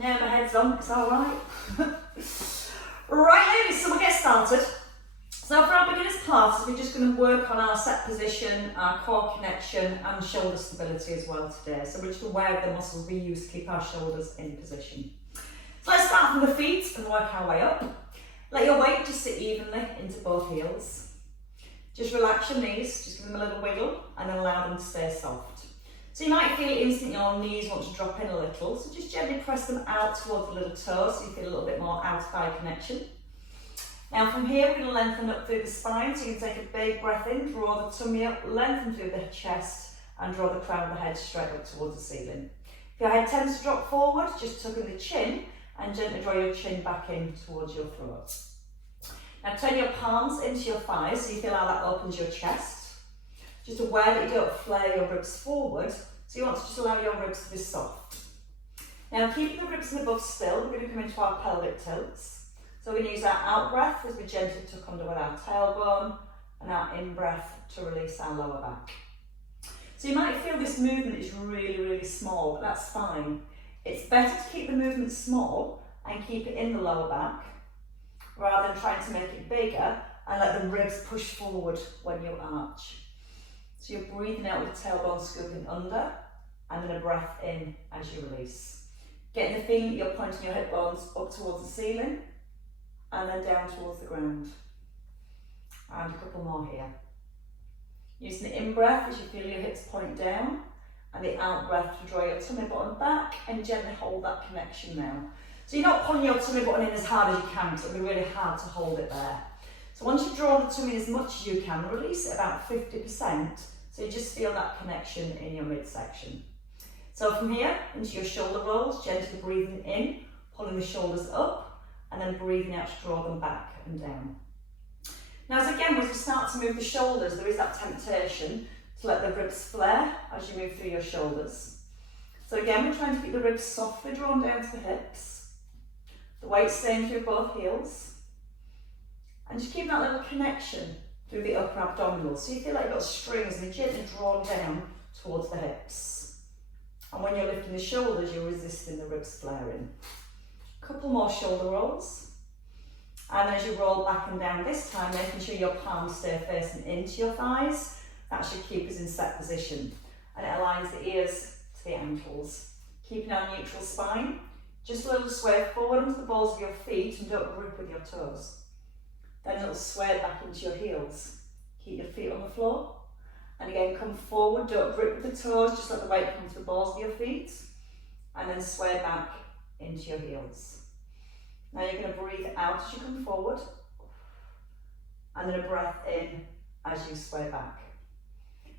Yeah, my head's on, it's alright. Right ladies, so we'll get started. So for our beginners Pilates, we're just going to work on our set position, our core connection and shoulder stability as well today. So we're just aware of the muscles we use to keep our shoulders in position. So let's start from the feet and work our way up. Let your weight just sit evenly into both heels. Just relax your knees, just give them a little wiggle and then allow them to stay soft. So you might feel instantly your knees want to drop in a little, so just gently press them out towards the little toes so you feel a little bit more out-thigh connection. Now from here we're going to lengthen up through the spine, so you can take a big breath in, draw the tummy up, lengthen through the chest and draw the crown of the head straight up towards the ceiling. If your head tends to drop forward, just tuck in the chin and gently draw your chin back in towards your throat. Now turn your palms into your thighs so you feel how that opens your chest. Just aware that you don't flare your ribs forward, so you want to just allow your ribs to be soft. Now keeping the ribs and above still, we're going to come into our pelvic tilts. So we're going to use our out breath as we gently tuck under with our tailbone and our in breath to release our lower back. So you might feel this movement is really small, but that's fine. It's better to keep the movement small and keep it in the lower back rather than trying to make it bigger and let the ribs push forward when you arch. So you're breathing out with the tailbone scooping under and then a breath in as you release. Getting the feeling that you're pointing your hip bones up towards the ceiling and then down towards the ground. And a couple more here. Using the in breath as you feel your hips point down and the out breath to draw your tummy button back and gently hold that connection now. So you're not pulling your tummy button in as hard as you can because it'll be really hard to hold it there. So once you draw the tummy as much as you can, release it about 50%. So you just feel that connection in your midsection. So from here into your shoulder rolls, gently breathing in, pulling the shoulders up, and then breathing out to draw them back and down. Now as we start to move the shoulders, there is that temptation to let the ribs flare as you move through your shoulders. So again, we're trying to keep the ribs softly drawn down to the hips, the weight staying through both heels, and just keep that little connection through the upper abdominals. So you feel like you've got strings and they're gently drawn down towards the hips. And when you're lifting the shoulders, you're resisting the ribs flaring. A couple more shoulder rolls. And as you roll back and down this time, making sure your palms stay facing into your thighs. That should keep us in set position. And it aligns the ears to the ankles. Keeping our neutral spine. Just a little sway forward onto the balls of your feet and don't grip with your toes. Then a little sway back into your heels. Keep your feet on the floor. And again, come forward, don't grip with the toes, just let the weight come to the balls of your feet. And then sway back into your heels. Now you're going to breathe out as you come forward. And then a breath in as you sway back.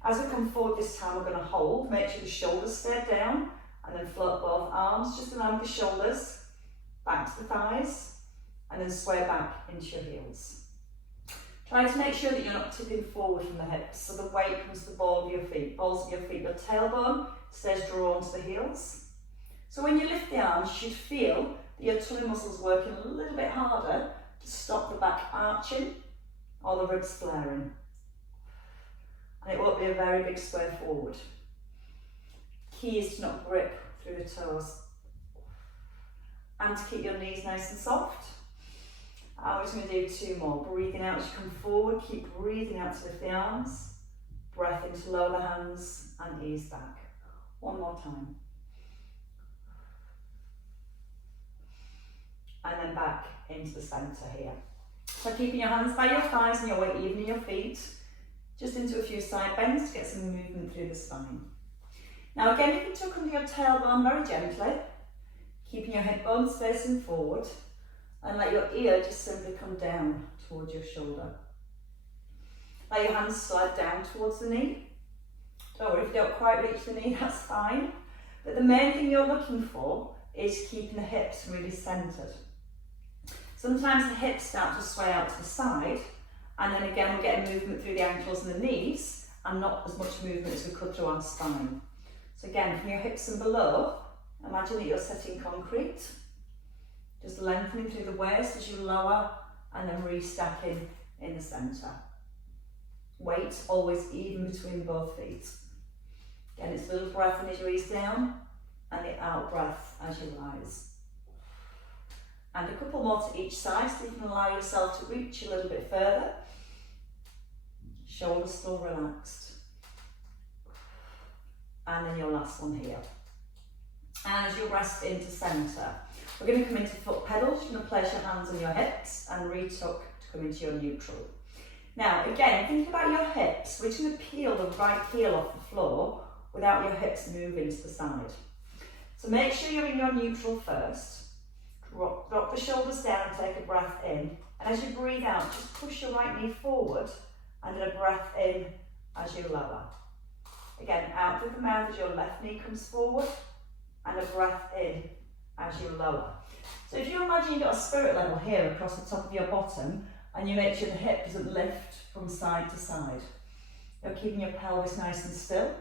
As we come forward this time, we're going to hold. Make sure the shoulders stay down. And then float both arms just around the shoulders. Back to the thighs. And then sway back into your heels. Try to make sure that you're not tipping forward from the hips, so the weight comes to the balls of your feet, your tailbone stays drawn to the heels. So when you lift the arms, you should feel that your tummy muscles working a little bit harder to stop the back arching or the ribs flaring. And it won't be a very big sway forward. Key is to not grip through the toes. And to keep your knees nice and soft. We're just going to do two more. Breathing out as you come forward, keep breathing out to lift the arms. Breath in to lower the hands and ease back. One more time. And then back into the centre here. So keeping your hands by your thighs and your weight even in your feet. Just into a few side bends to get some movement through the spine. Now again, you can tuck under your tailbone very gently. Keeping your hip bones facing forward. And let your ear just simply come down towards your shoulder. Let your hands slide down towards the knee. Don't worry if you don't quite reach the knee, that's fine. But the main thing you're looking for is keeping the hips really centred. Sometimes the hips start to sway out to the side, and then again we're getting movement through the ankles and the knees, and not as much movement as we could through our spine. So again, from your hips and below, imagine that you're setting concrete. Just lengthening through the waist as you lower and then restacking in the centre. Weight always even between both feet. Again, it's a little breath in as you ease down and the out breath as you rise. And a couple more to each side, so you can allow yourself to reach a little bit further. Shoulders still relaxed. And then your last one here. And as you rest into centre, we're going to come into foot pedals. You're going to place your hands on your hips and retuck to come into your neutral. Now again, think about your hips. We're going to peel the right heel off the floor without your hips moving to the side. So make sure you're in your neutral first. Drop the shoulders down and take a breath in. And as you breathe out, just push your right knee forward and then a breath in as you lower. Again, out through the mouth as your left knee comes forward and a breath in as you lower. So if you imagine you've got a spirit level here across the top of your bottom and you make sure the hip doesn't lift from side to side. You're keeping your pelvis nice and still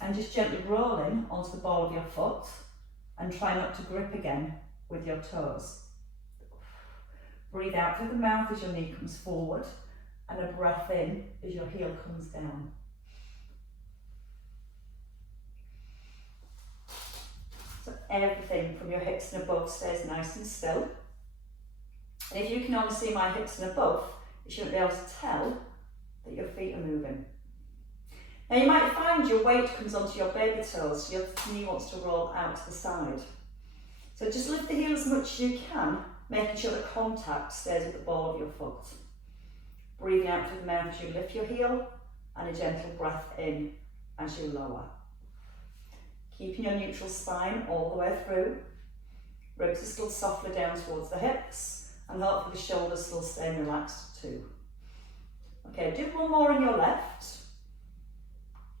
and just gently rolling onto the ball of your foot and try not to grip again with your toes. Breathe out through the mouth as your knee comes forward and a breath in as your heel comes down. So everything from your hips and above stays nice and still. And if you can only see my hips and above, you shouldn't be able to tell that your feet are moving. Now you might find your weight comes onto your baby toes, so your knee wants to roll out to the side. So just lift the heel as much as you can, making sure the contact stays with the ball of your foot. Breathing out through the mouth as you lift your heel and a gentle breath in as you lower. Keeping your neutral spine all the way through. Ribs are still softly down towards the hips and hopefully the shoulders still staying relaxed too. Okay, do one more on your left.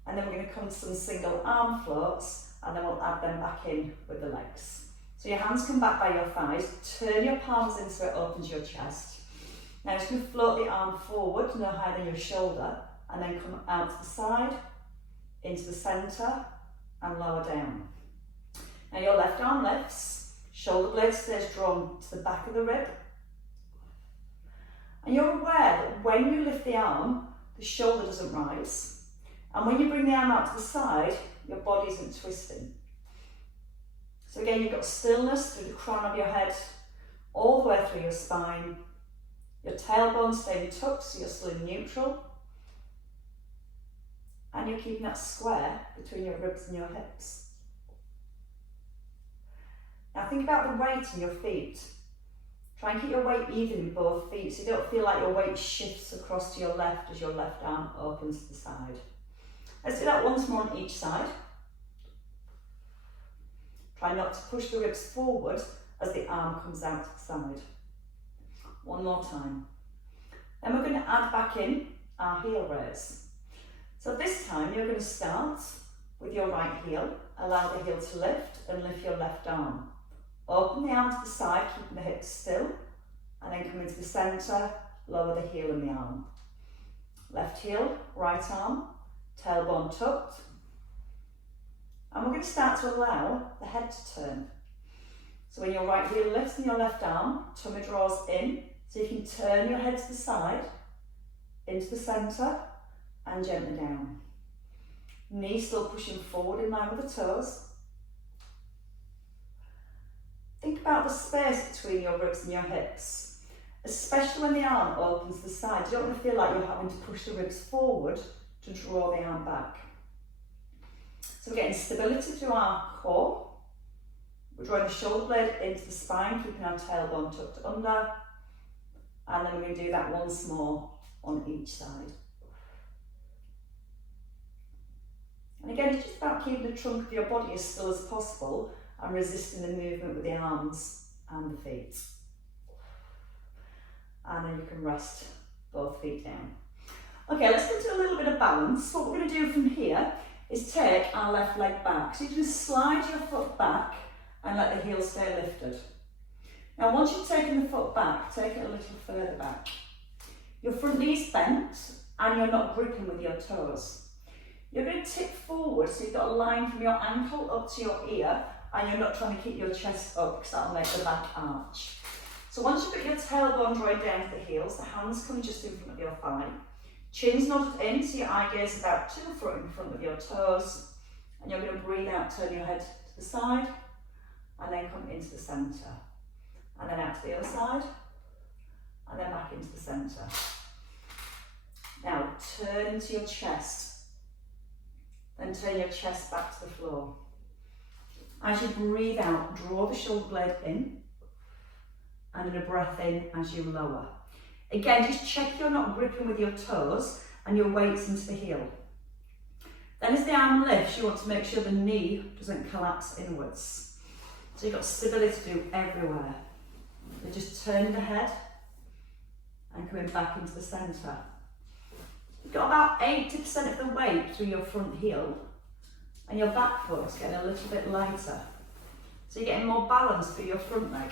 And then we're going to come to some single arm floats and then we'll add them back in with the legs. So your hands come back by your thighs, turn your palms in so it opens your chest. Now just going to float the arm forward, no higher than your shoulder, and then come out to the side, into the centre and lower down. Now your left arm lifts, shoulder blade stays drawn to the back of the rib. And you're aware that when you lift the arm, the shoulder doesn't rise. And when you bring the arm out to the side, your body isn't twisting. So again, you've got stillness through the crown of your head, all the way through your spine. Your tailbone staying tucked, so you're still in neutral. And you're keeping that square between your ribs and your hips. Now think about the weight in your feet. Try and keep your weight even in both feet so you don't feel like your weight shifts across to your left as your left arm opens to the side. Let's do that once more on each side. Try not to push the ribs forward as the arm comes out to the side. One more time. Then we're going to add back in our heel raise. So this time you're going to start with your right heel. Allow the heel to lift and lift your left arm. Open the arm to the side, keeping the hips still, and then come into the centre, lower the heel and the arm. Left heel, right arm, tailbone tucked. And we're going to start to allow the head to turn. So when your right heel lifts and your left arm, tummy draws in, so you can turn your head to the side, into the centre, and gently down. Knee still pushing forward in line with the toes. Think about the space between your ribs and your hips, especially when the arm opens to the side. You don't want to feel like you're having to push the ribs forward to draw the arm back. So we're getting stability through our core. We're drawing the shoulder blade into the spine, keeping our tailbone tucked under. And then we're going to do that once more on each side. And again, it's just about keeping the trunk of your body as still as possible and resisting the movement with the arms and the feet. And then you can rest both feet down. Okay, let's get to a little bit of balance. What we're going to do from here is take our left leg back. So you can slide your foot back and let the heel stay lifted. Now once you've taken the foot back, take it a little further back. Your front knee's bent and you're not gripping with your toes. You're going to tip forward so you've got a line from your ankle up to your ear and you're not trying to keep your chest up because that'll make the back arch. So once you've got your tailbone drawing down to the heels, the hands come just in front of your thigh. Chin's nodded in, so your eye gaze is about to the front in front of your toes. And you're going to breathe out, turn your head to the side, and then come into the centre. and then out to the other side, and then back into the centre. Now turn into your chest, then turn your chest back to the floor. As you breathe out, draw the shoulder blade in, and then a breath in as you lower. Again, just check you're not gripping with your toes and your weight's into the heel. Then as the arm lifts, you want to make sure the knee doesn't collapse inwards. So you've got stability to do everywhere. So just turning the head and coming back into the centre. You've got about 80% of the weight through your front heel, and your back foot's getting a little bit lighter. So you're getting more balance through your front leg.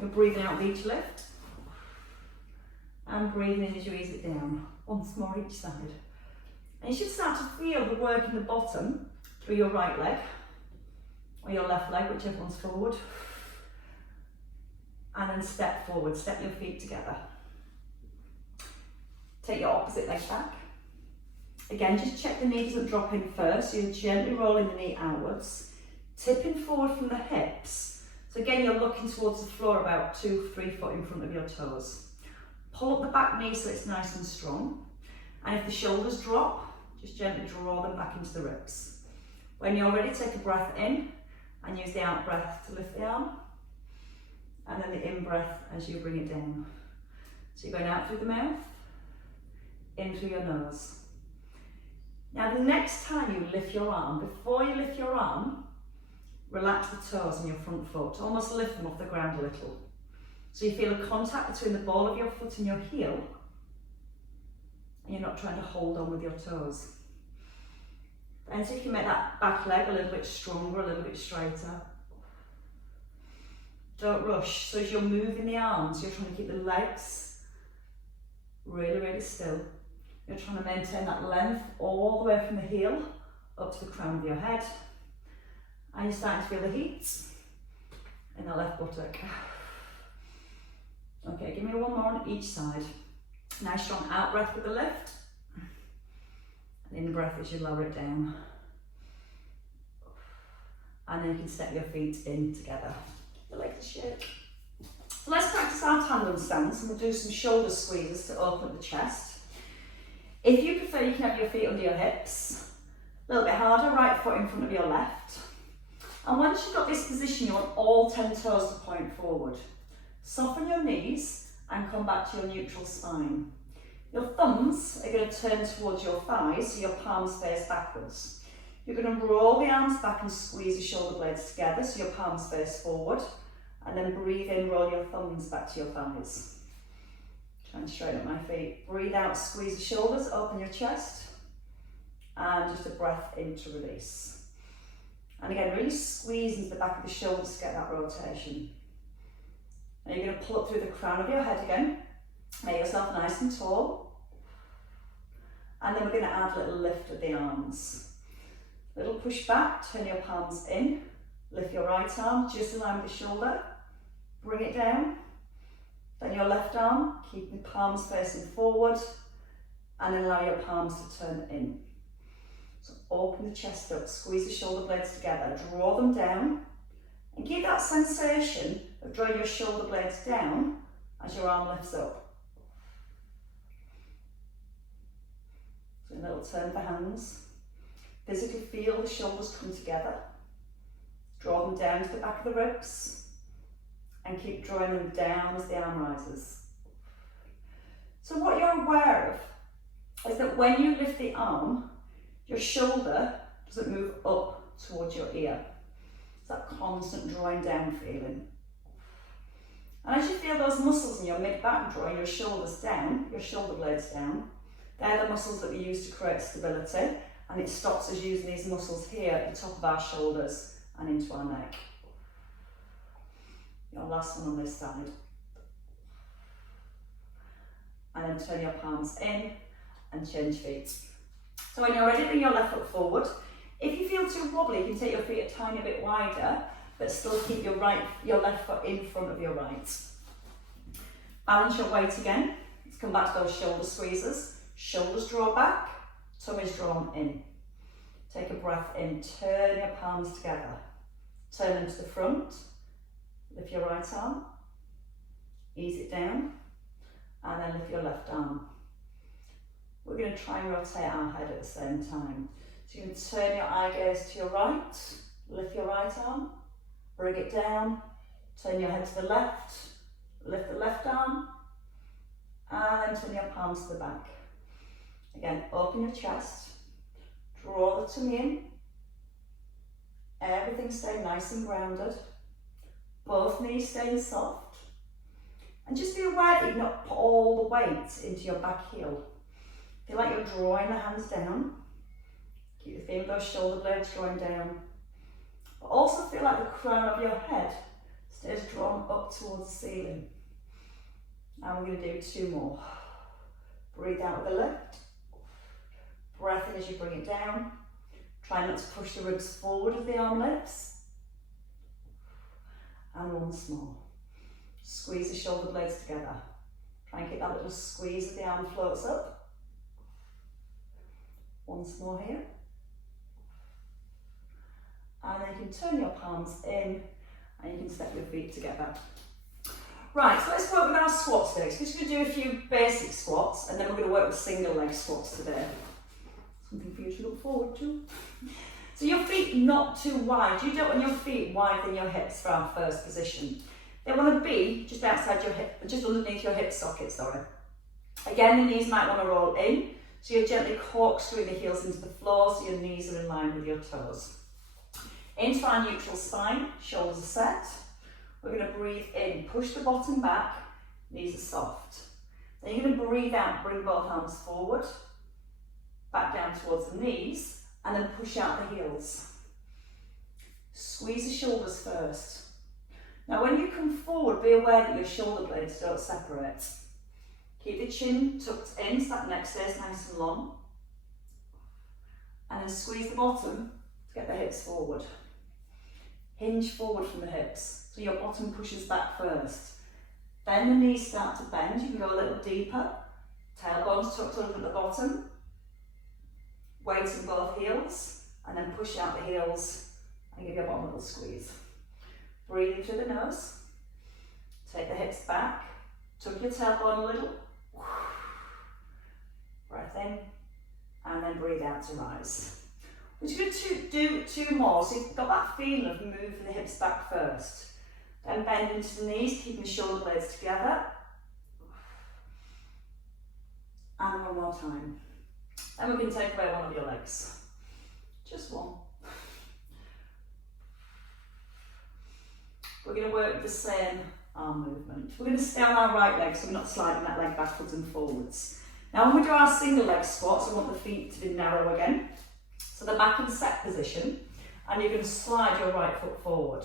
You're breathing out with each lift, and breathing in as you ease it down. Once more each side. And you should start to feel the work in the bottom through your right leg, or your left leg, whichever one's forward. And then step forward, step your feet together. Take your opposite leg back. Again, just check the knee doesn't drop in first, so you're gently rolling the knee outwards, tipping forward from the hips. So again, you're looking towards the floor about 2-3 foot in front of your toes. Pull up the back knee so it's nice and strong. And if the shoulders drop, just gently draw them back into the ribs. When you're ready, take a breath in and use the out breath to lift the arm. And then the in breath as you bring it down. So you're going out through the mouth, in through your nose. Now the next time you lift your arm, before you lift your arm, relax the toes on your front foot, almost lift them off the ground a little. So you feel a contact between the ball of your foot and your heel, and you're not trying to hold on with your toes. And so you can make that back leg a little bit stronger, a little bit straighter. Don't rush. So as you're moving the arms, you're trying to keep the legs really, really still. You're trying to maintain that length all the way from the heel up to the crown of your head. And you're starting to feel the heat in the left buttock. Okay, give me one more on each side. Nice strong out breath with the lift. And in breath as you lower it down. And then you can step your feet in together. The legs are shake. So let's practice our tandem stance, and we'll do some shoulder squeezes to open up the chest. If you prefer, you can have your feet under your hips. A little bit harder, right foot in front of your left. And once you've got this position, you want all 10 toes to point forward. Soften your knees and come back to your neutral spine. Your thumbs are going to turn towards your thighs, so your palms face backwards. You're going to roll the arms back and squeeze the shoulder blades together, so your palms face forward. And then breathe in, roll your thumbs back to your thighs. Try and straighten up my feet. Breathe out, squeeze the shoulders, open your chest. And just a breath in to release. And again, really squeeze into the back of the shoulders to get that rotation. And you're going to pull up through the crown of your head again. Make yourself nice and tall. And then we're going to add a little lift of the arms. Little push back, turn your palms in. Lift your right arm, just in line with the shoulder. Bring it down. Then your left arm, keep the palms facing forward. And then allow your palms to turn in. So open the chest up, squeeze the shoulder blades together, draw them down. And keep that sensation of drawing your shoulder blades down as your arm lifts up. So a little turn of the hands. Physically feel the shoulders come together. Draw them down to the back of the ribs. And keep drawing them down as the arm rises. So what you're aware of is that when you lift the arm, your shoulder doesn't move up towards your ear. It's that constant drawing down feeling. And as you feel those muscles in your mid-back drawing your shoulders down, your shoulder blades down, they're the muscles that we use to create stability, and it stops us using these muscles here at the top of our shoulders and into our neck. Your last one on this side. And then turn your palms in and change feet. So when you're ready, bring your left foot forward. If you feel too wobbly, you can take your feet a tiny bit wider, but still keep your left foot in front of your right. Balance your weight again. Let's come back to those shoulder squeezes. Shoulders draw back, tummies drawn in. Take a breath in, turn your palms together. Turn them to the front Lift your right arm, ease it down, and then lift your left arm. We're going to try and rotate our head at the same time. So you can turn your eye gaze to your right, lift your right arm, bring it down, turn your head to the left, lift the left arm, and then turn your palms to the back. Again, open your chest, draw the tummy in, everything stay nice and grounded, both knees staying soft, and just be aware that you've not put all the weight into your back heel. Feel like you're drawing the hands down, keep feeling those shoulder blades going down, but also feel like the crown of your head stays drawn up towards the ceiling. Now we're going to do 2 more. Breathe out with a lift. Breath in as you bring it down. Try not to push the ribs forward as the arm lifts. And once more. Squeeze the shoulder blades together. Try and keep that little squeeze as the arm floats up. Once more here. And then you can turn your palms in and you can step your feet together. Right, so let's work with our squats today. So we're just going to do a few basic squats and then we're going to work with single leg squats today. Something for you to look forward to. So your feet not too wide. You don't want your feet wider than your hips for our first position. They want to be just outside your hip, just underneath your hip socket, sorry. Again, the knees might want to roll in, so you're gently corkscrewing the heels into the floor so your knees are in line with your toes. Into our neutral spine, shoulders are set. We're going to breathe in, push the bottom back, knees are soft. Then you're going to breathe out, bring both arms forward, back down towards the knees, and then push out the heels. Squeeze the shoulders first. Now when you come forward, be aware that your shoulder blades don't separate. Keep the chin tucked in so that neck stays nice and long. And then squeeze the bottom to get the hips forward. Hinge forward from the hips, so your bottom pushes back first. Then the knees start to bend, you can go a little deeper. Tailbones tucked up at the bottom. Weight in both heels, and then push out the heels and give your bottom a little squeeze. Breathe in through the nose. Take the hips back. Tuck your tailbone a little. Breath in, and then breathe out to rise. We're just going to do 2 more, so you've got that feeling of moving the hips back first. Then bend into the knees, keeping the shoulder blades together. And one more time. Then we can take away one of your legs. Just one. We're going to work with the same arm movement. We're going to stay on our right leg, so we're not sliding that leg backwards and forwards. Now when we do our single leg squats, we want the feet to be narrow again. So they're back in set position, and you're going to slide your right foot forward.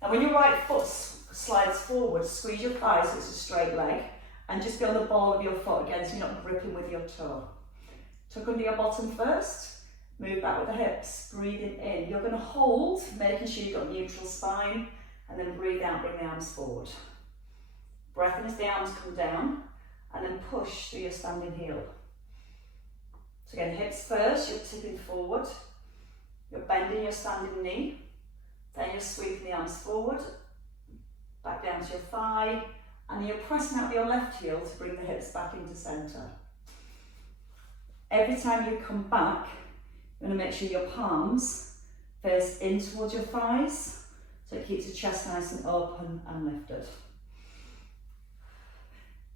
Now when your right foot slides forward, squeeze your thighs so it's a straight leg, and just be on the ball of your foot again so you're not gripping with your toe. Tuck under your bottom first, move back with the hips, breathing in. You're going to hold, making sure you've got neutral spine, and then breathe out, bring the arms forward. Breath in as the arms come down, and then push through your standing heel. So again, hips first, you're tipping forward, you're bending your standing knee, then you're sweeping the arms forward, back down to your thigh, and you're pressing out your left heel to bring the hips back into centre. Every time you come back, you're going to make sure your palms face in towards your thighs, so it keeps the chest nice and open and lifted.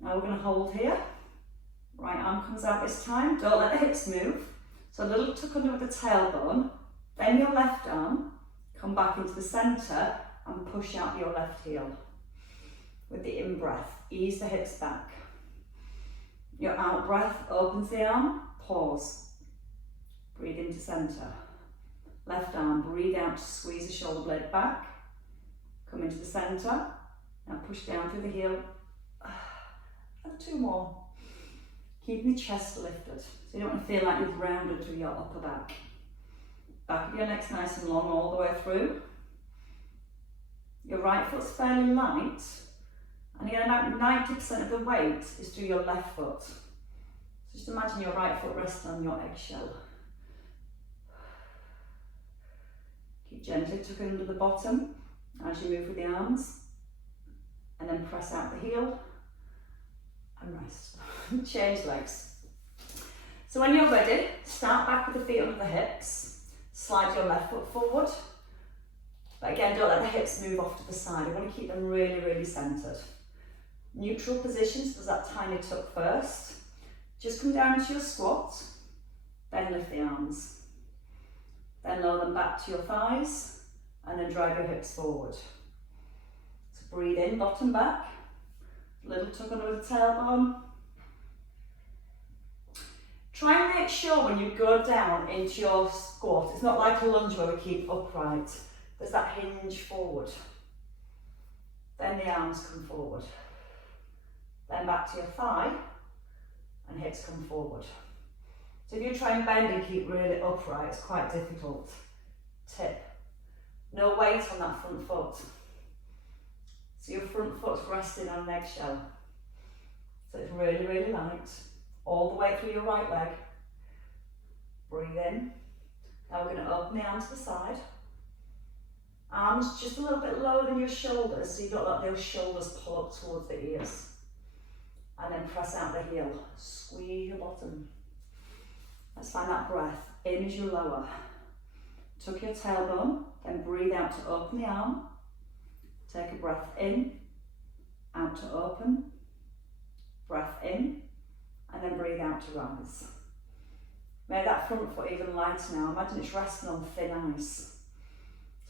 Now we're going to hold here. Right arm comes out this time, don't let the hips move. So a little tuck under with the tailbone, then your left arm, come back into the centre and push out your left heel. With the in-breath, ease the hips back. Your out-breath opens the arm, pause. Breathe into centre. Left arm, breathe out to squeeze the shoulder blade back. Come into the centre, now push down through the heel. And 2 more. Keeping the chest lifted, so you don't want to feel like you've rounded through your upper back. Back of your neck's nice and long all the way through. Your right foot's fairly light, and again about 90% of the weight is through your left foot. So just imagine your right foot resting on your eggshell. Keep gently tucking under the bottom, As you move with the arms, and then press out the heel and rest. Change legs. So when you're ready, start back with the feet under the hips, slide your left foot forward, but again, don't let the hips move off to the side. I want to keep them really, really centered. Neutral positions, there's that tiny tuck first. Just come down into your squat, then lift the arms. Then lower them back to your thighs, and then drive your hips forward. So breathe in, bottom back, little tuck under the tailbone. Try and make sure when you go down into your squat, it's not like a lunge where we keep upright. There's that hinge forward. Then the arms come forward. Then back to your thigh, and hips come forward. So if you try and bend and keep really upright, it's quite difficult. Tip. No weight on that front foot. So your front foot's resting on an eggshell. So it's really, really light. All the way through your right leg. Breathe in. Now we're going to open the arms to the side. Arms just a little bit lower than your shoulders, so you don't let those shoulders pull up towards the ears. And then press out the heel. Squeeze your bottom. Let's find that breath. In as you lower. Tuck your tailbone, then breathe out to open the arm. Take a breath in, out to open. Breath in, and then breathe out to rise. Make that front foot even lighter now. Imagine it's resting on thin ice.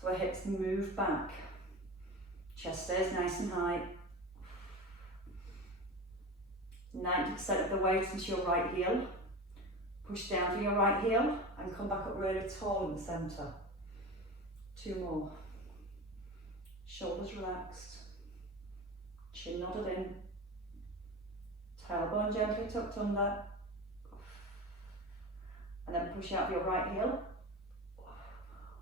So our hips move back. Chest stays nice and high. 90% of the weight into your right heel. Push down to your right heel and come back up really tall in the centre. 2 more. Shoulders relaxed. Chin nodded in. Tailbone gently tucked under. And then push out your right heel.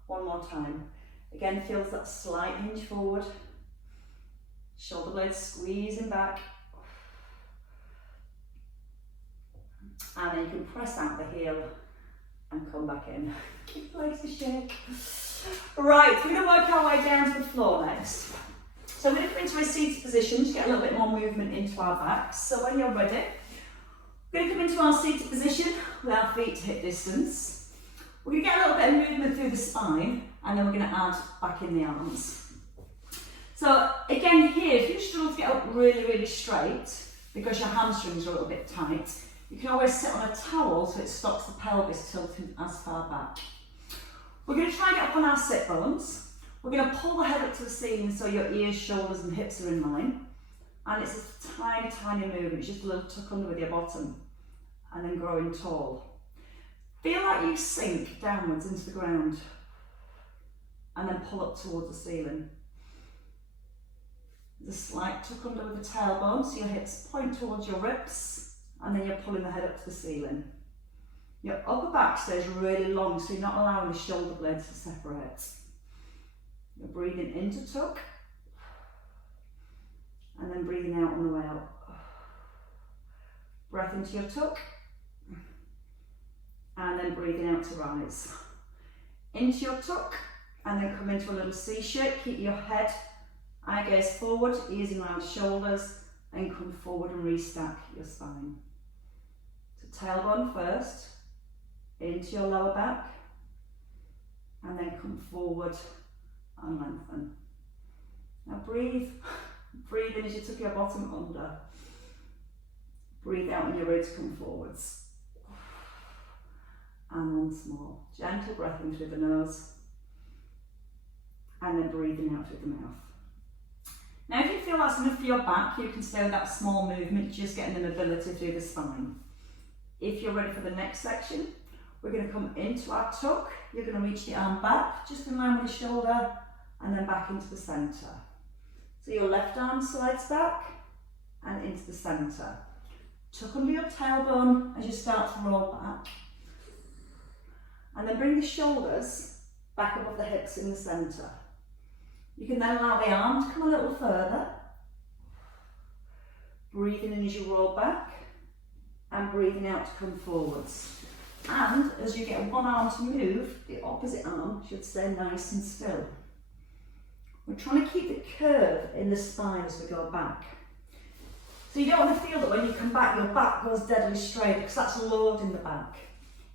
1 more time. Again, feels that slight hinge forward. Shoulder blades squeezing back. And then you can press out the heel and come back in. Keep the legs to shake. Right, we're going to work our way down to the floor next. So we're going to come into a seated position to get a little bit more movement into our backs. So when you're ready, we're going to come into our seated position with our feet to hip distance. We're going to get a little bit of movement through the spine, and then we're going to add back in the arms. So again here, if you struggle to get up really, really straight because your hamstrings are a little bit tight, you can always sit on a towel so it stops the pelvis tilting as far back. We're going to try and get up on our sit bones. We're going to pull the head up to the ceiling so your ears, shoulders and hips are in line. And it's a tiny, tiny movement. It's just a little tuck under with your bottom and then growing tall. Feel like you sink downwards into the ground and then pull up towards the ceiling. There's a slight tuck under with the tailbone so your hips point towards your ribs. And then you're pulling the head up to the ceiling. Your upper back stays really long, so you're not allowing the shoulder blades to separate. You're breathing into tuck, and then breathing out on the way up. Breath into your tuck, and then breathing out to rise. Into your tuck, and then come into a little C shape. Keep your head, eye gaze forward, ears around shoulders, and come forward and restack your spine. Tailbone first, into your lower back, and then come forward and lengthen. Now breathe. Breathe in as you tuck your bottom under. Breathe out when you're ready to come forwards. And once more. Gentle breath in through the nose, and then breathing out through the mouth. Now if you feel that's enough for your back, you can stay with that small movement, just getting the mobility through the spine. If you're ready for the next section, we're going to come into our tuck. You're going to reach the arm back, just in line with the shoulder, and then back into the centre. So your left arm slides back and into the centre. Tuck under your tailbone as you start to roll back. And then bring the shoulders back above the hips in the centre. You can then allow the arm to come a little further. Breathing in as you roll back. And breathing out to come forwards. And as you get one arm to move, the opposite arm should stay nice and still. We're trying to keep the curve in the spine as we go back. So you don't want to feel that when you come back, your back goes deadly straight, because that's loading the back.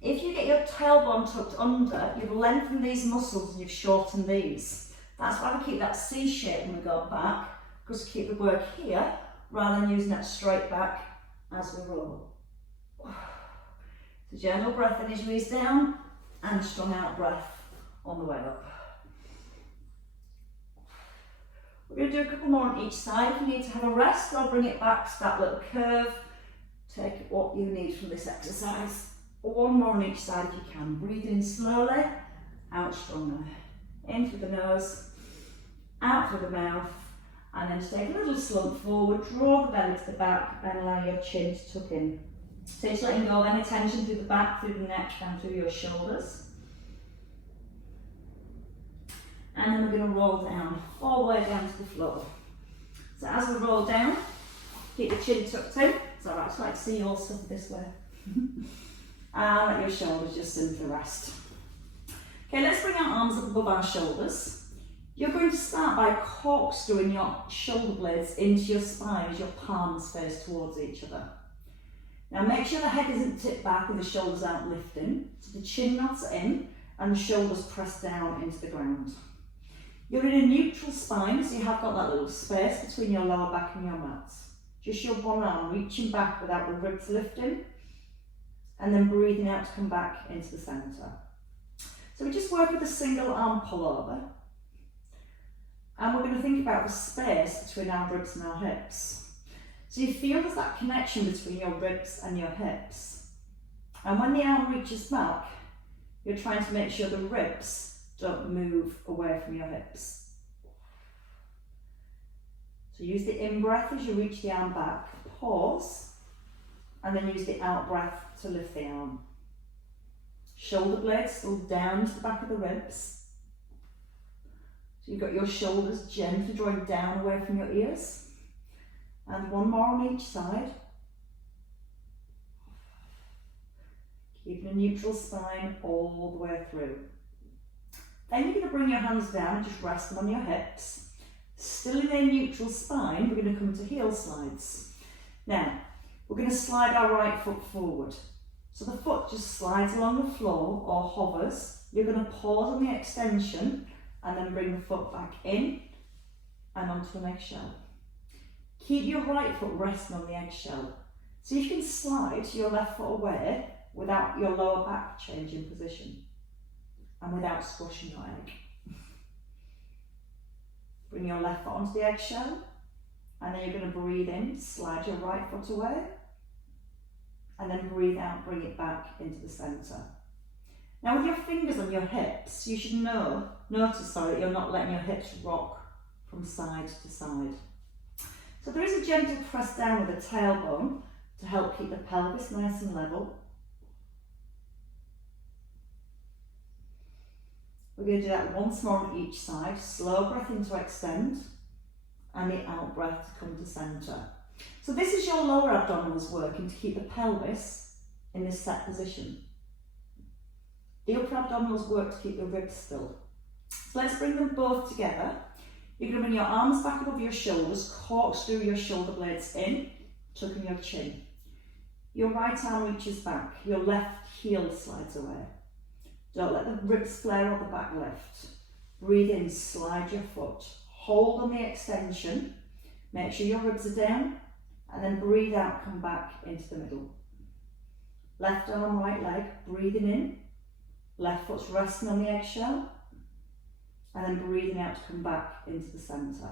If you get your tailbone tucked under, you've lengthened these muscles and you've shortened these. That's why we keep that C shape when we go back, because we keep the work here rather than using that straight back as we roll. So gentle breath in as you ease down, and strong out breath on the way up. We're going to do a couple more on each side. If you need to have a rest, I'll bring it back to that little curve. Take what you need from this exercise. One more on each side if you can. Breathe in slowly, out stronger. In through the nose, out through the mouth, and then just take a little slump forward, draw the belly to the back, and allow your chin to tuck in. So just letting go of any tension through the back, through the neck, and through your shoulders. And then we're going to roll down, all the way down to the floor. So as we roll down, keep the chin tucked in. It's alright, I just like to see you all suffer this way. And let your shoulders just simply rest. Okay, let's bring our arms up above our shoulders. You're going to start by corkscrewing your shoulder blades into your spine as your palms face towards each other. Now make sure the head isn't tipped back and the shoulders aren't lifting. So the chin nods in and the shoulders press down into the ground. You're in a neutral spine, so you have got that little space between your lower back and your mat. Just your one arm reaching back without the ribs lifting, and then breathing out to come back into the centre. So we just work with a single arm pull over, and we're going to think about the space between our ribs and our hips. So you feel there's that connection between your ribs and your hips, and when the arm reaches back, you're trying to make sure the ribs don't move away from your hips. So use the in breath as you reach the arm back, pause, and then use the out breath to lift the arm. Shoulder blades still down to the back of the ribs. So you've got your shoulders gently drawing down away from your ears. And one more on each side. Keeping a neutral spine all the way through. Then you're going to bring your hands down and just rest them on your hips. Still in a neutral spine, we're going to come to heel slides. Now, we're going to slide our right foot forward. So the foot just slides along the floor or hovers. You're going to pause on the extension and then bring the foot back in and onto an eggshell. Keep your right foot resting on the eggshell. So you can slide your left foot away without your lower back changing position and without squashing your egg. Bring your left foot onto the eggshell, and then you're going to breathe in, slide your right foot away, and then breathe out, bring it back into the centre. Now with your fingers on your hips, you should notice that you're not letting your hips rock from side to side. So there is a gentle press down with the tailbone to help keep the pelvis nice and level. We're going to do that once more on each side. Slow breath in to extend, and the out breath to come to centre. So this is your lower abdominals working to keep the pelvis in this set position. The upper abdominals work to keep the ribs still. So let's bring them both together. You're going to bring your arms back above your shoulders, corkscrew your shoulder blades in, tucking your chin. Your right arm reaches back, your left heel slides away. Don't let the ribs flare or the back lift. Breathe in, slide your foot. Hold on the extension. Make sure your ribs are down. And then breathe out, come back into the middle. Left arm, right leg, breathing in. Left foot's resting on the eggshell. And then breathing out to come back into the centre.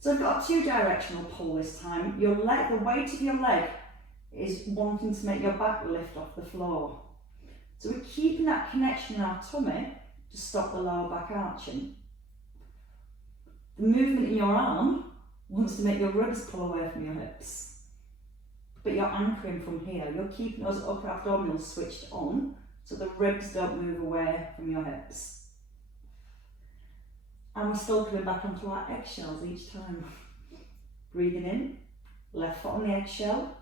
So I've got a two-directional pull this time. Your leg, the weight of your leg is wanting to make your back lift off the floor. So we're keeping that connection in our tummy to stop the lower back arching. The movement in your arm wants to make your ribs pull away from your hips. But you're anchoring from here. You're keeping those upper abdominals switched on so the ribs don't move away from your hips. And we're still coming back onto our eggshells each time. Breathing in, left foot on the eggshell.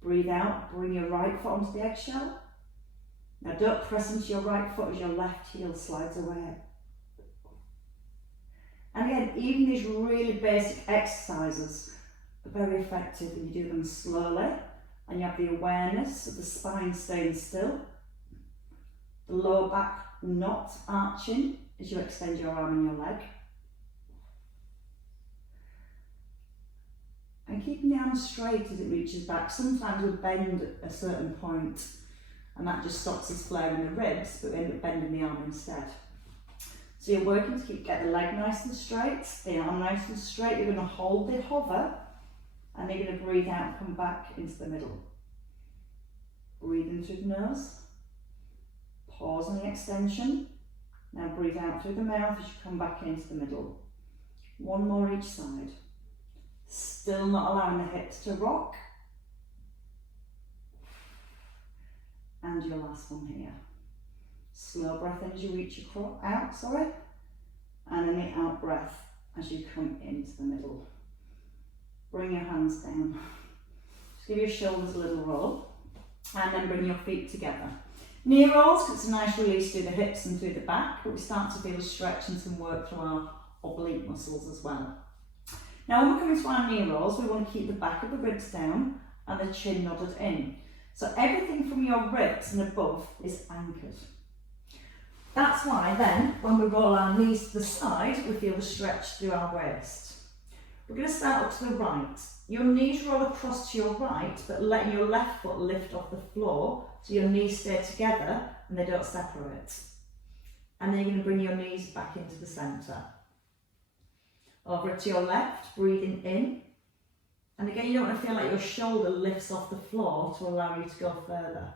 Breathe out, bring your right foot onto the eggshell. Now don't press into your right foot as your left heel slides away. And again, even these really basic exercises are very effective when you do them slowly and you have the awareness of the spine staying still, the lower back not arching as you extend your arm and your leg. And keeping the arm straight as it reaches back. Sometimes we bend at a certain point and that just stops us flaring the ribs, but we end up bending the arm instead. So you're working to get the leg nice and straight, the arm nice and straight. You're going to hold the hover and you're going to breathe out and come back into the middle. Breathe in through the nose, pause on the extension. Now breathe out through the mouth as you come back into the middle. One more each side. Still not allowing the hips to rock. And your last one here. Slow breath in as you reach out, and then the out breath as you come into the middle. Bring your hands down. Just give your shoulders a little roll, and then bring your feet together. Knee rolls, because it's a nice release through the hips and through the back, but we start to feel a stretch and some work through our oblique muscles as well. Now when we're coming to our knee rolls, we want to keep the back of the ribs down and the chin nodded in. So everything from your ribs and above is anchored. That's why then, when we roll our knees to the side, we feel the stretch through our waist. We're going to start up to the right. Your knees roll across to your right, but letting your left foot lift off the floor so your knees stay together and they don't separate. And then you're going to bring your knees back into the centre. Over to your left, breathing in. And again, you don't want to feel like your shoulder lifts off the floor to allow you to go further.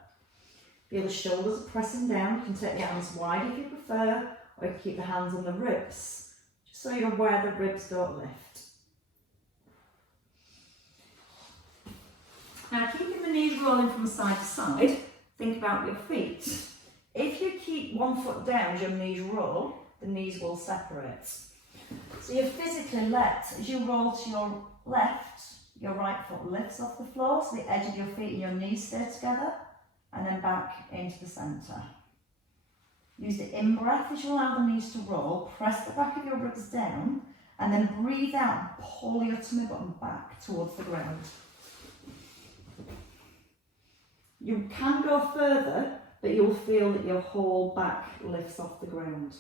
Feel the shoulders pressing down. You can take your hands wide if you prefer, or you can keep the hands on the ribs, just so you're aware the ribs don't lift. Now, keeping the knees rolling from side to side, think about your feet. If you keep one foot down as your knees roll, the knees will separate. So you physically let, as you roll to your left, your right foot lifts off the floor, so the edge of your feet and your knees stay together, and then back into the centre. Use the in-breath as you allow the knees to roll, press the back of your ribs down, and then breathe out and pull your tummy button back towards the ground. You can go further, but you'll feel that your whole back lifts off the ground.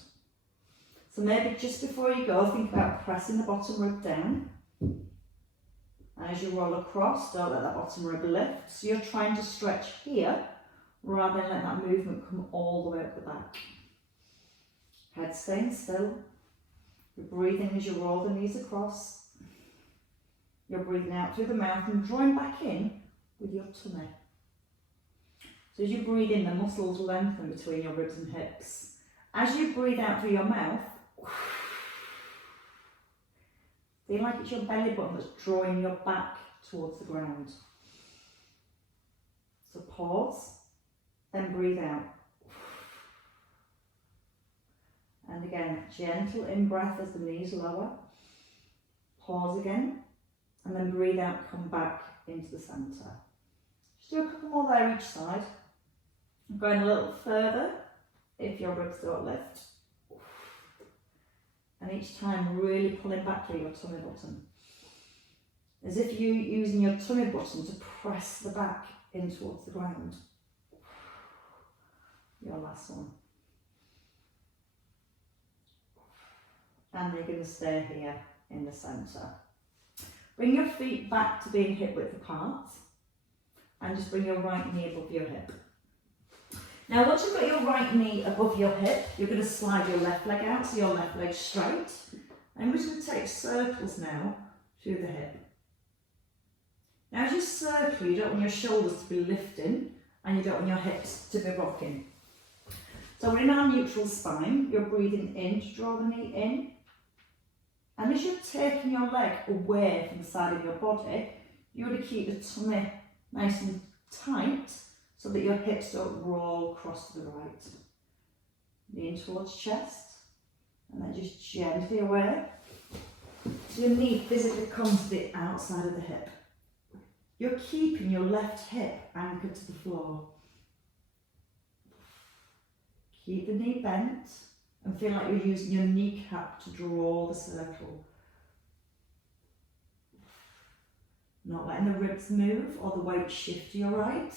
So maybe just before you go, think about pressing the bottom rib down. And as you roll across, don't let that bottom rib lift. So you're trying to stretch here, rather than let that movement come all the way up the back. Head staying still. You're breathing as you roll the knees across. You're breathing out through the mouth and drawing back in with your tummy. So as you breathe in, the muscles lengthen between your ribs and hips. As you breathe out through your mouth, feel like it's your belly button that's drawing your back towards the ground. So pause, then breathe out. And again, gentle in-breath as the knees lower. Pause again, and then breathe out, come back into the centre. Just do a couple more there each side. Going a little further if your ribs don't lift. And each time really pulling back through your tummy button. As if you're using your tummy button to press the back in towards the ground. Your last one. And you're going to stay here in the centre. Bring your feet back to being hip width apart. And just bring your right knee above your hip. Now once you've got your right knee above your hip, you're going to slide your left leg out, so your left leg's straight. And we're just going to take circles now through the hip. Now as you circle, you don't want your shoulders to be lifting and you don't want your hips to be rocking. So we're in our neutral spine, you're breathing in to draw the knee in. And as you're taking your leg away from the side of your body, you want to keep the tummy nice and tight so that your hips don't roll across to the right. Lean towards chest, and then just gently away. So your knee physically comes to the outside of the hip. You're keeping your left hip anchored to the floor. Keep the knee bent and feel like you're using your kneecap to draw the circle. Not letting the ribs move or the weight shift to your right.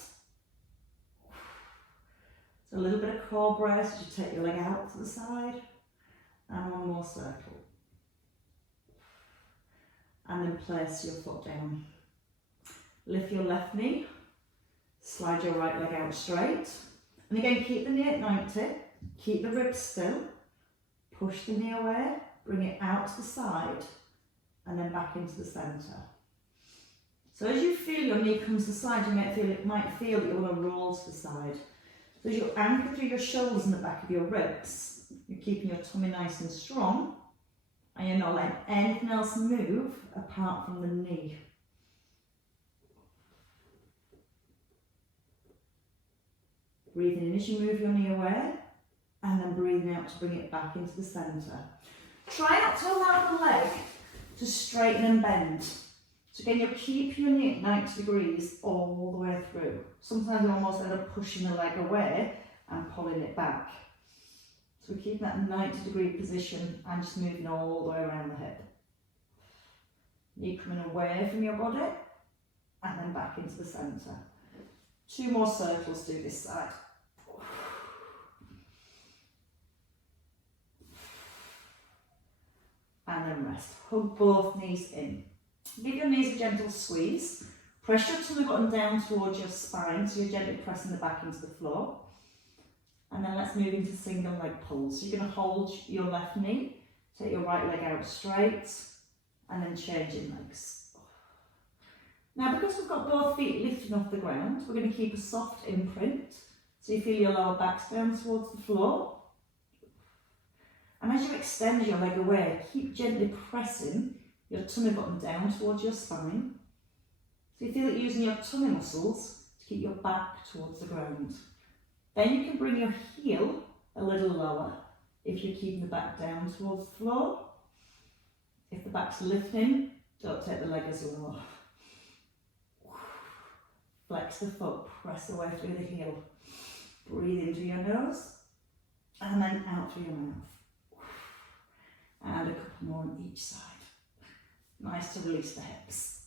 So a little bit of core brace as you take your leg out to the side. And one more circle. And then place your foot down. Lift your left knee. Slide your right leg out straight. And again, keep the knee at 90. Keep the ribs still. Push the knee away. Bring it out to the side. And then back into the centre. So as you feel your knee comes to the side, you might feel that you want to roll to the side. So as you anchor through your shoulders and the back of your ribs, you're keeping your tummy nice and strong, and you're not letting anything else move apart from the knee. Breathing in as you move your knee away, and then breathing out to bring it back into the centre. Try not to allow the leg to straighten and bend. So again, you'll keep your knee at 90 degrees all the way through. Sometimes you almost end up pushing the leg away and pulling it back. So we're keeping that 90-degree position and just moving all the way around the hip. Knee coming away from your body and then back into the centre. 2 more circles to this side. And then rest. Hug both knees in. Give your knees a gentle squeeze. Press your tummy button down towards your spine, so you're gently pressing the back into the floor. And then let's move into single leg pulls. So you're going to hold your left knee, take your right leg out straight, and then changing legs. Now, because we've got both feet lifting off the ground, we're going to keep a soft imprint. So you feel your lower back's down towards the floor. And as you extend your leg away, keep gently pressing your tummy button down towards your spine. So you feel it using your tummy muscles to keep your back towards the ground. Then you can bring your heel a little lower if you're keeping the back down towards the floor. If the back's lifting, don't take the leg as low. Flex the foot, press away through the heel. Breathe into your nose and then out through your mouth. And a couple more on each side. Nice to release the hips.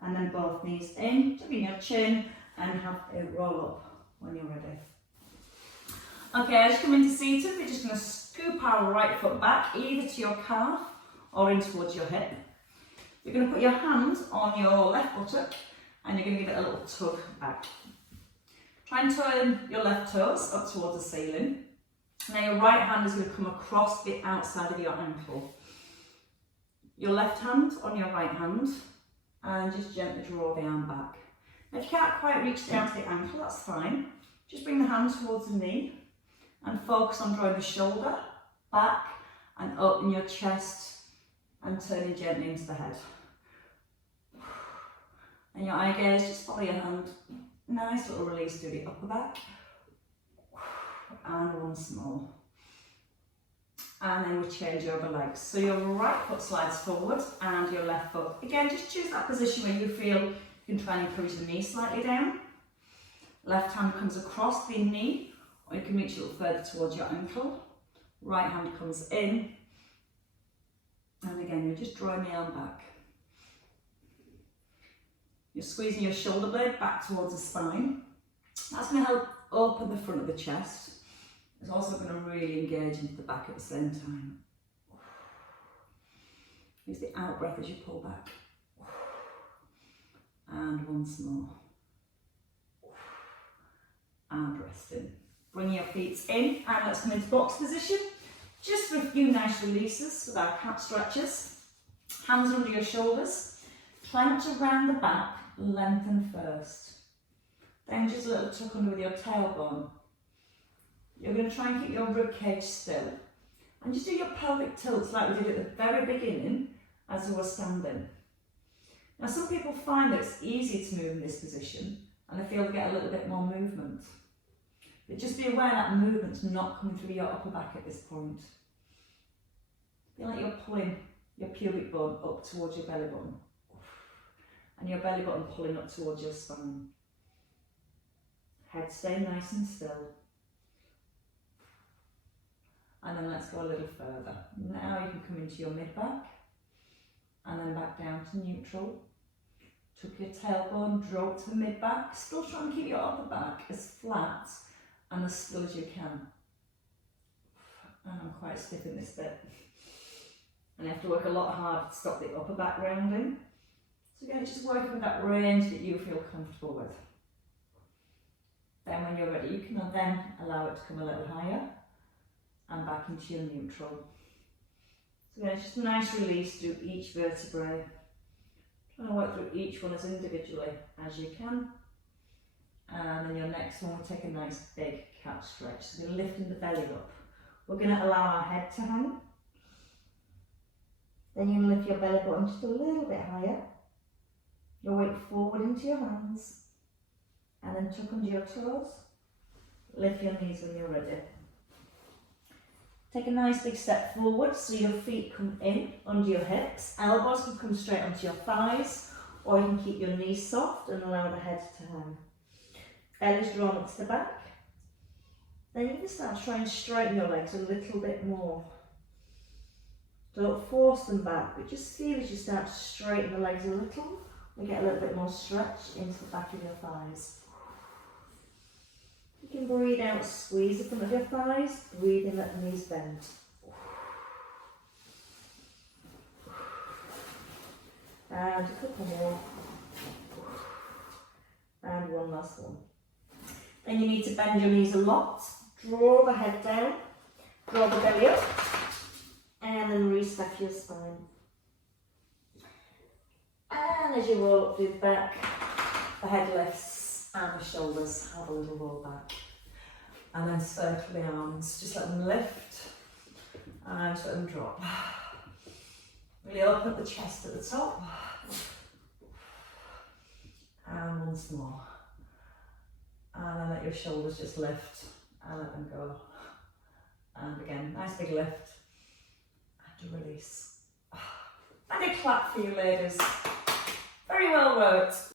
And then both knees in, tucking your chin, and have a roll up when you're ready. Okay, as you come into seated, we're just going to scoop our right foot back, either to your calf or in towards your hip. You're going to put your hand on your left buttock, and you're going to give it a little tug back. Try and turn your left toes up towards the ceiling. Now your right hand is going to come across the outside of your ankle. Your left hand on your right hand, and just gently draw the arm back. Now if you can't quite reach down to the ankle, that's fine. Just bring the hand towards the knee and focus on drawing the shoulder back and open your chest and turning gently into the head. And your eye gaze, just follow your hand. Nice little release through the upper back. And once more. And then we change over legs. So your right foot slides forward and your left foot. Again, just choose that position where you feel you can try and encourage the knee slightly down. Left hand comes across the knee, or you can reach a little further towards your ankle. Right hand comes in. And again, you're just drawing the arm back. You're squeezing your shoulder blade back towards the spine. That's going to help open the front of the chest. It's also going to really engage into the back at the same time. Use the out breath as you pull back. And once more. And resting. Bring your feet in and let's come into box position. Just for a few nice releases with our cat stretches. Hands under your shoulders. Try not to round the back, lengthen first. Then just a little tuck under with your tailbone. You're going to try and keep your rib cage still. And just do your pelvic tilts like we did at the very beginning as we were standing. Now some people find that it's easy to move in this position and they feel they get a little bit more movement. But just be aware that movement's not coming through your upper back at this point. Feel like you're pulling your pubic bone up towards your belly button. And your belly button pulling up towards your spine. Head stay nice and still. And then let's go a little further. Now you can come into your mid-back and then back down to neutral. Tuck your tailbone, drop to the mid-back. Still try and keep your upper back as flat and as still as you can. And I'm quite stiff in this bit. And you have to work a lot harder to stop the upper back rounding. So again, just working with that range that you feel comfortable with. Then when you're ready, you can then allow it to come a little higher and back into your neutral. So again, it's just a nice release through each vertebrae. Trying to work through each one as individually as you can. And then your next one will take a nice big cat stretch. So we're lifting the belly up. We're going to allow our head to hang. Then you lift your belly button just a little bit higher. Your weight forward into your hands. And then tuck under your toes. Lift your knees when you're ready. Take a nice big step forward so your feet come in under your hips. Elbows can come straight onto your thighs, or you can keep your knees soft and allow the head to hang. Belly's drawn up to the back. Then you can start trying to straighten your legs a little bit more. Don't force them back, but just feel as you start to straighten the legs a little, we get a little bit more stretch into the back of your thighs. You can breathe out, squeeze the front of your thighs, breathe in, let the knees bend. And a couple more. And one last one. Then you need to bend your knees a lot, draw the head down, draw the belly up, and then restack your spine. And as you roll up through the back, the head lifts and the shoulders have a little roll back. And then circle the arms, just let them lift and just let them drop. Really open up the chest at the top. And once more. And then let your shoulders just lift and let them go. And again, nice big lift and a release. And a clap for you ladies. Very well worked.